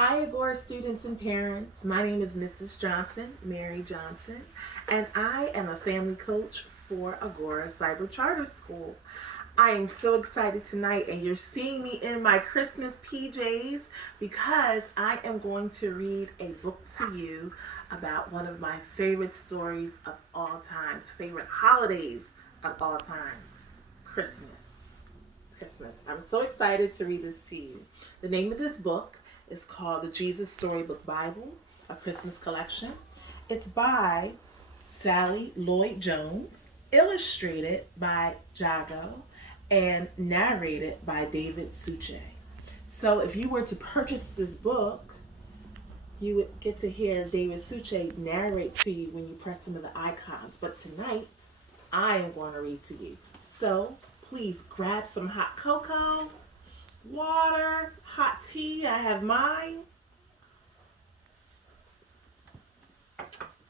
Hi, Agora students and parents. My name is Mrs. Johnson, Mary Johnson, and I am a family coach for Agora Cyber Charter School. I am so excited tonight, and you're seeing me in my Christmas PJs because I am going to read a book to you about one of my favorite stories of all times, favorite holidays of all times, Christmas. Christmas. I'm so excited to read this to you. The name of this book is called The Jesus Storybook Bible, a Christmas collection. It's by Sally Lloyd Jones, illustrated by Jago, and narrated by David Suchet. So if you were to purchase this book, you would get to hear David Suchet narrate to you when you press some of the icons. But tonight, I am going to read to you. So please grab some hot cocoa, water, hot tea. I have mine.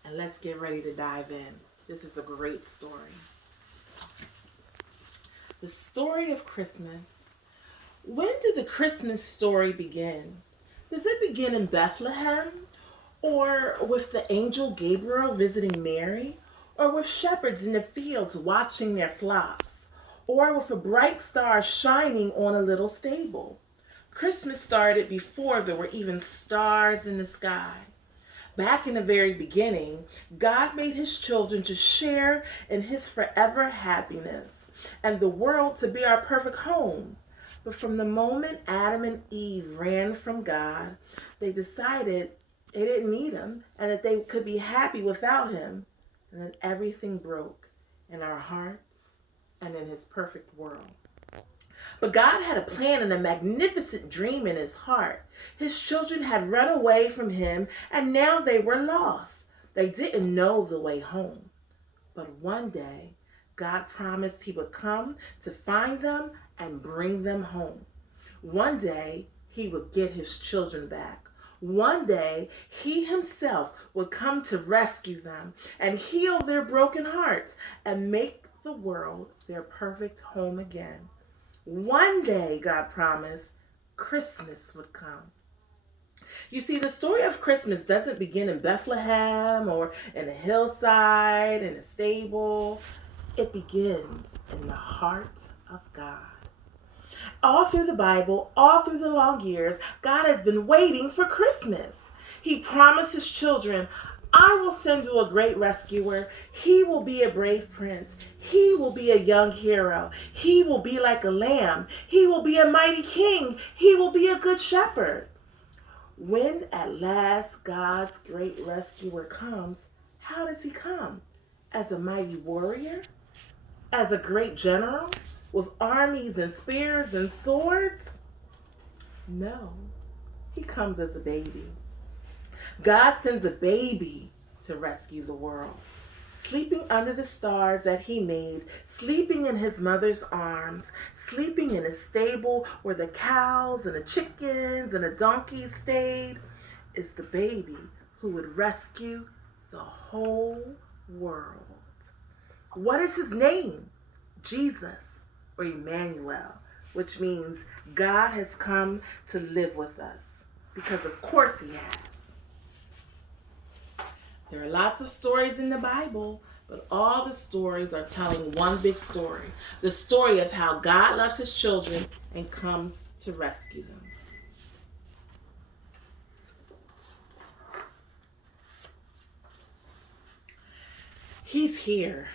And let's get ready to dive in. This is a great story. The story of Christmas. When did the Christmas story begin? Does it begin in Bethlehem? Or with the angel Gabriel visiting Mary? Or with shepherds in the fields watching their flocks? Or with a bright star shining on a little stable? Christmas started before there were even stars in the sky. Back in the very beginning, God made his children to share in his forever happiness and the world to be our perfect home. But from the moment Adam and Eve ran from God, they decided they didn't need him and that they could be happy without him. And then everything broke in our hearts and in his perfect world. But God had a plan and a magnificent dream in his heart. His children had run away from him and now they were lost. They didn't know the way home. But one day, God promised he would come to find them and bring them home. One day, he would get his children back. One day, he himself would come to rescue them and heal their broken hearts and make the world their perfect home again. One day, God promised, Christmas would come. You see, the story of Christmas doesn't begin in Bethlehem or in a hillside, in a stable. It begins in the heart of God. All through the Bible, all through the long years, God has been waiting for Christmas. He promised his children, I will send you a great rescuer. He will be a brave prince. He will be a young hero. He will be like a lamb. He will be a mighty king. He will be a good shepherd. When at last God's great rescuer comes, how does he come? As a mighty warrior? As a great general? With armies and spears and swords? No, he comes as a baby. God sends a baby to rescue the world. Sleeping under the stars that he made, sleeping in his mother's arms, sleeping in a stable where the cows and the chickens and the donkeys stayed, is the baby who would rescue the whole world. What is his name? Jesus, or Emmanuel, which means God has come to live with us, because of course he has. There are lots of stories in the Bible, but all the stories are telling one big story. The story of how God loves his children and comes to rescue them. He's here.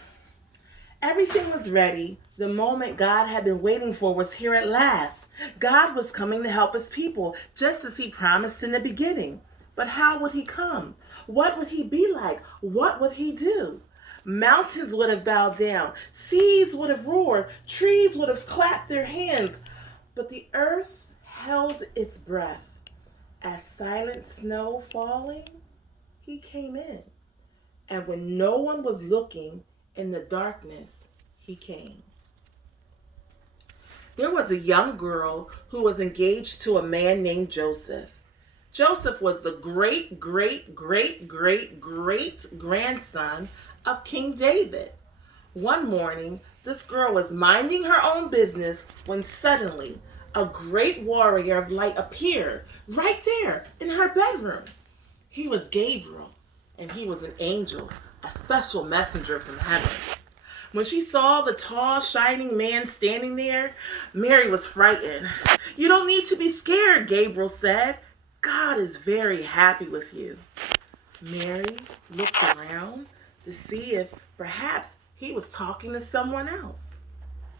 Everything was ready. The moment God had been waiting for was here at last. God was coming to help his people, just as he promised in the beginning. But how would he come? What would he be like? What would he do? Mountains would have bowed down. Seas would have roared. Trees would have clapped their hands. But the earth held its breath. As silent snow falling, he came in. And when no one was looking, in the darkness, he came. There was a young girl who was engaged to a man named Joseph. Joseph was the great, great, great, great, great grandson of King David. One morning, this girl was minding her own business when suddenly a great warrior of light appeared right there in her bedroom. He was Gabriel, and he was an angel, a special messenger from heaven. When she saw the tall, shining man standing there, Mary was frightened. "You don't need to be scared," Gabriel said. "God is very happy with you." Mary looked around to see if perhaps he was talking to someone else.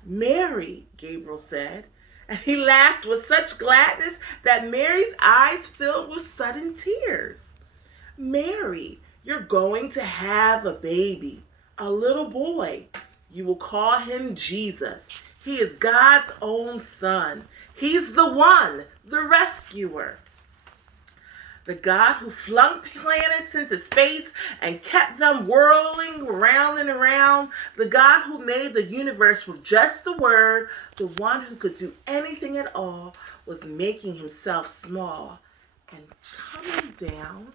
"Mary," Gabriel said, and he laughed with such gladness that Mary's eyes filled with sudden tears. "Mary, you're going to have a baby, a little boy. You will call him Jesus. He is God's own son. He's the one, the rescuer. The God who flung planets into space and kept them whirling round and around. The God who made the universe with just the word. The one who could do anything at all was making himself small and coming down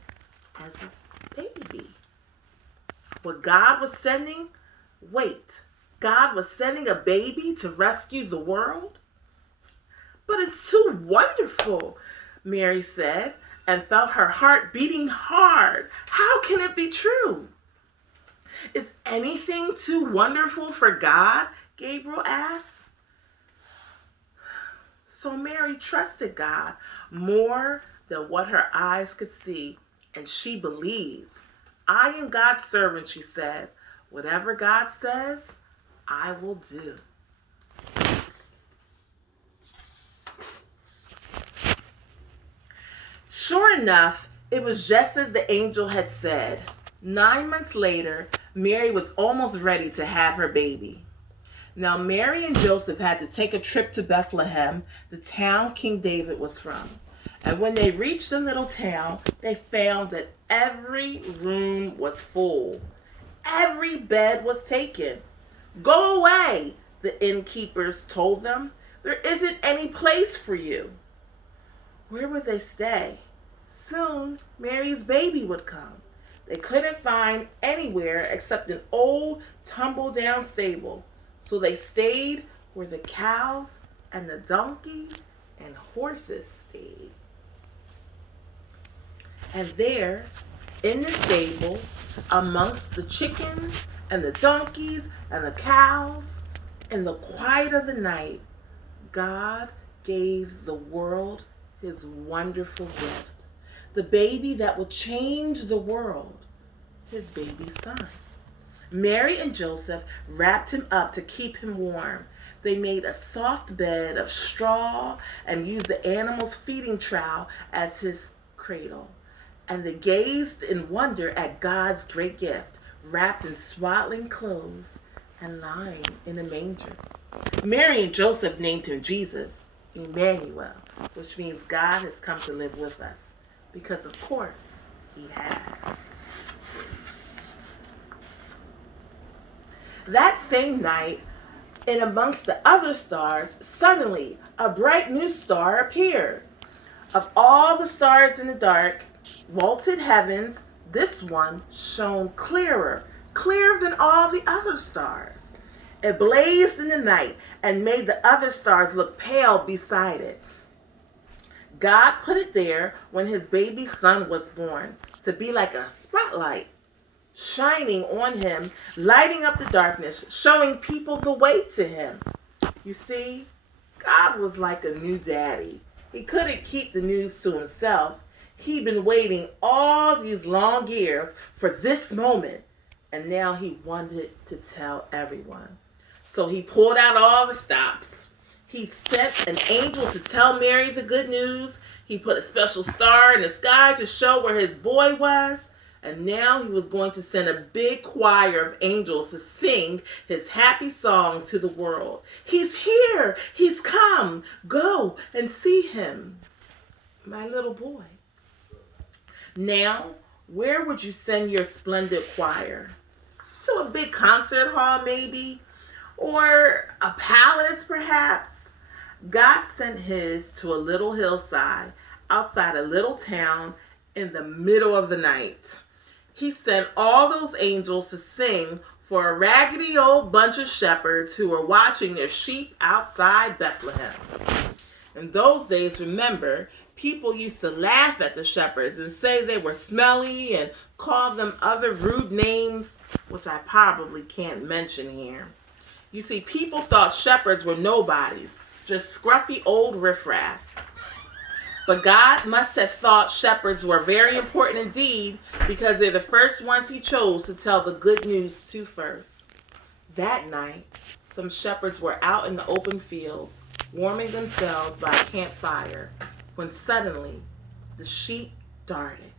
as a baby." What God was sending? Wait, God was sending a baby to rescue the world? "But it's too wonderful," Mary said, and felt her heart beating hard. "How can it be true?" "Is anything too wonderful for God?" Gabriel asked. So Mary trusted God more than what her eyes could see, and she believed. "I am God's servant," she said. "Whatever God says, I will do." Sure enough, it was just as the angel had said. 9 months later, Mary was almost ready to have her baby. Now, Mary and Joseph had to take a trip to Bethlehem, the town King David was from. And when they reached the little town, they found that every room was full. Every bed was taken. "Go away," the innkeepers told them. "There isn't any place for you." Where would they stay? Soon, Mary's baby would come. They couldn't find anywhere except an old, tumble-down stable. So they stayed where the cows and the donkeys and horses stayed. And there, in the stable, amongst the chickens and the donkeys and the cows, in the quiet of the night, God gave the world his wonderful gift. The baby that will change the world, his baby son. Mary and Joseph wrapped him up to keep him warm. They made a soft bed of straw and used the animal's feeding trough as his cradle. And they gazed in wonder at God's great gift, wrapped in swaddling clothes and lying in a manger. Mary and Joseph named him Jesus, Emmanuel, which means God has come to live with us. Because of course, he has. That same night, in amongst the other stars, suddenly a bright new star appeared. Of all the stars in the dark, vaulted heavens, this one shone clearer than all the other stars. It blazed in the night and made the other stars look pale beside it. God put it there when his baby son was born, to be like a spotlight, shining on him, lighting up the darkness, showing people the way to him. You see, God was like a new daddy. He couldn't keep the news to himself. He'd been waiting all these long years for this moment, and now he wanted to tell everyone. So he pulled out all the stops. He sent an angel to tell Mary the good news. He put a special star in the sky to show where his boy was. And now he was going to send a big choir of angels to sing his happy song to the world. He's here. He's come. Go and see him. My little boy. Now, where would you send your splendid choir? To a big concert hall, maybe? Or a palace, perhaps? God sent his to a little hillside outside a little town in the middle of the night. He sent all those angels to sing for a raggedy old bunch of shepherds who were watching their sheep outside Bethlehem. In those days, remember, people used to laugh at the shepherds and say they were smelly and call them other rude names, which I probably can't mention here. You see, people thought shepherds were nobodies, just scruffy old riffraff. But God must have thought shepherds were very important indeed, because they're the first ones he chose to tell the good news to first. That night, some shepherds were out in the open fields, warming themselves by a campfire, when suddenly the sheep darted.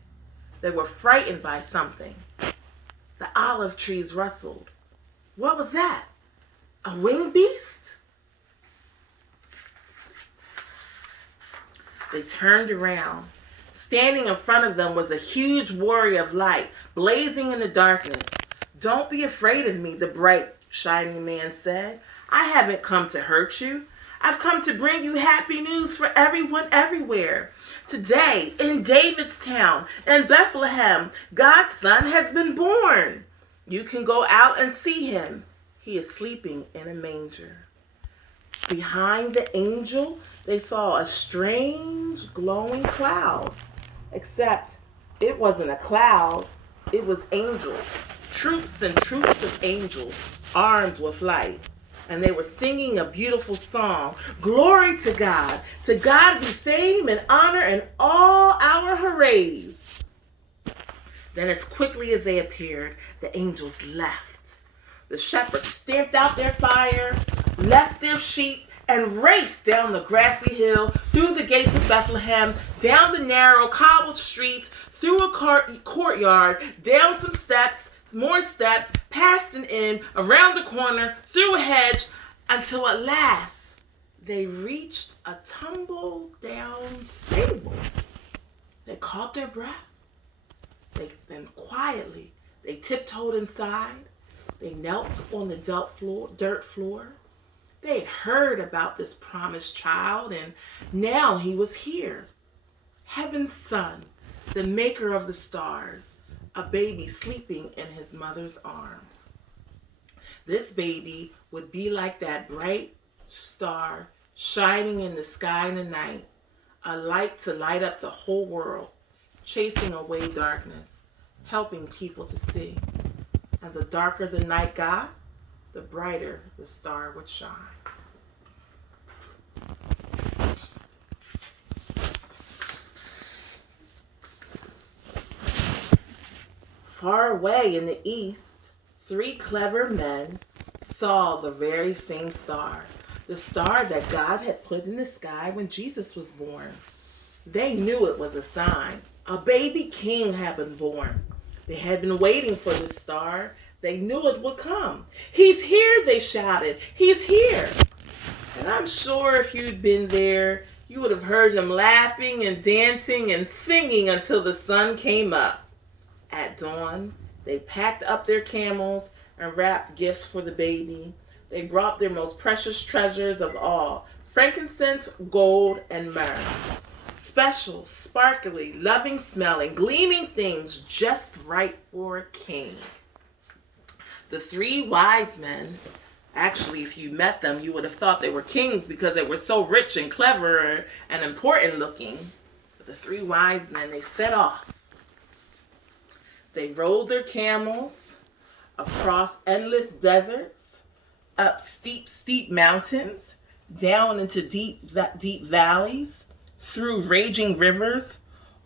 They were frightened by something. The olive trees rustled. What was that? A winged beast? They turned around. Standing in front of them was a huge warrior of light, blazing in the darkness. Don't be afraid of me, the bright, shining man said. I haven't come to hurt you. I've come to bring you happy news for everyone everywhere. Today, in David's town, in Bethlehem, God's son has been born. You can go out and see him. He is sleeping in a manger. Behind the angel, they saw a strange glowing cloud. Except it wasn't a cloud, it was angels. Troops and troops of angels armed with light. And they were singing a beautiful song. Glory to God. To God be fame and honor and all our hoorays. Then as quickly as they appeared, the angels left. The shepherds stamped out their fire, left their sheep, and raced down the grassy hill, through the gates of Bethlehem, down the narrow cobbled streets, through a courtyard, down some steps, more steps, past an inn, around a corner, through a hedge, until at last they reached a tumble-down stable. They caught their breath. Then quietly, they tiptoed inside. They knelt on the dirt floor. They had heard about this promised child, and now he was here. Heaven's son, the maker of the stars, a baby sleeping in his mother's arms. This baby would be like that bright star shining in the sky in the night, a light to light up the whole world, chasing away darkness, helping people to see. And the darker the night got, the brighter the star would shine. Far away in the east, 3 clever men saw the very same star, the star that God had put in the sky when Jesus was born. They knew it was a sign. A baby king had been born. They had been waiting for this star. They knew it would come. He's here, they shouted. He's here. And I'm sure if you'd been there, you would have heard them laughing and dancing and singing until the sun came up. At dawn, they packed up their camels and wrapped gifts for the baby. They brought their most precious treasures of all, frankincense, gold, and myrrh. Special, sparkly, loving smelling, gleaming things just right for a king. The 3 wise men, actually, if you met them, you would have thought they were kings because they were so rich and clever and important looking. But the 3 wise men, they set off. They rode their camels across endless deserts, up steep mountains, down into deep valleys, through raging rivers,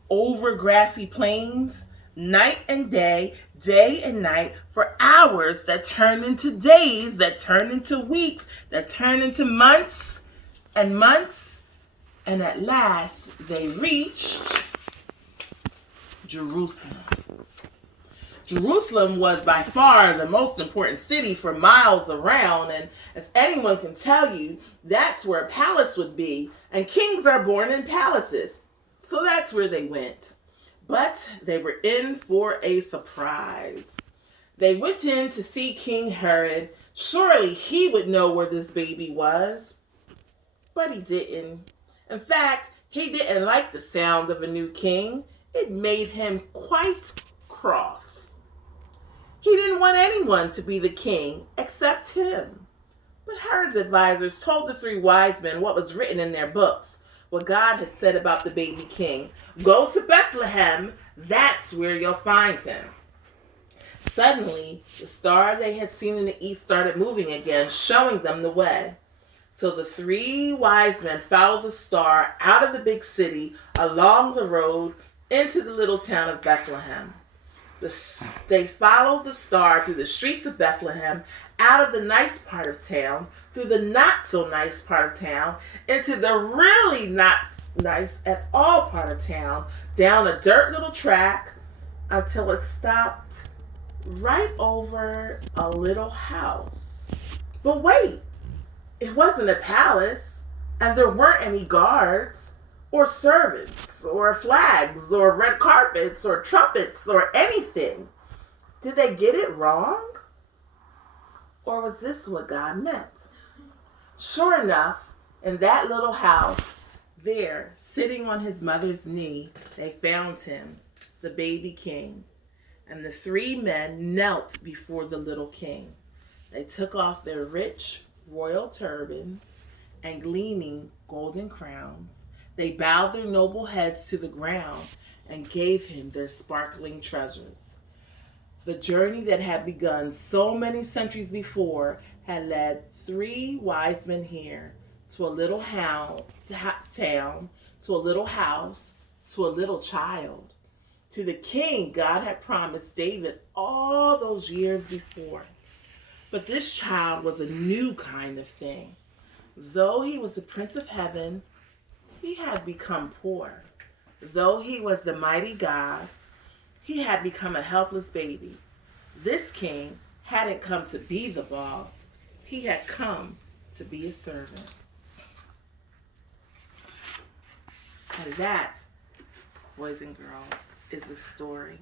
over grassy plains, night and day, day and night, for hours that turn into days, that turn into weeks, that turn into months, and at last they reached Jerusalem. Jerusalem was by far the most important city for miles around, and as anyone can tell you, that's where a palace would be, and kings are born in palaces. So that's where they went. But they were in for a surprise. They went in to see King Herod. Surely he would know where this baby was. But he didn't. In fact, he didn't like the sound of a new king. It made him quite cross. He didn't want anyone to be the king except him. But Herod's advisors told the three wise men what was written in their books, what God had said about the baby king. Go to Bethlehem, that's where you'll find him. Suddenly, the star they had seen in the east started moving again, showing them the way. So the three wise men followed the star out of the big city, along the road, into the little town of Bethlehem. They followed the star through the streets of Bethlehem, out of the nice part of town, through the not so nice part of town, into the really not nice at all part of town, down a dirt little track until it stopped right over a little house. But wait, it wasn't a palace, and there weren't any guards, or servants, or flags, or red carpets, or trumpets, or anything. Did they get it wrong? Or was this what God meant? Sure enough, in that little house, there, sitting on his mother's knee, they found him, the baby king. And the three men knelt before the little king. They took off their rich royal turbans and gleaming golden crowns. They bowed their noble heads to the ground and gave him their sparkling treasures. The journey that had begun so many centuries before had led three wise men here to a little town, to a little house, to a little child, to the king God had promised David all those years before. But this child was a new kind of thing. Though he was the Prince of Heaven, he had become poor. Though he was the mighty God, he had become a helpless baby. This king hadn't come to be the boss. He had come to be a servant. And that, boys and girls, is the story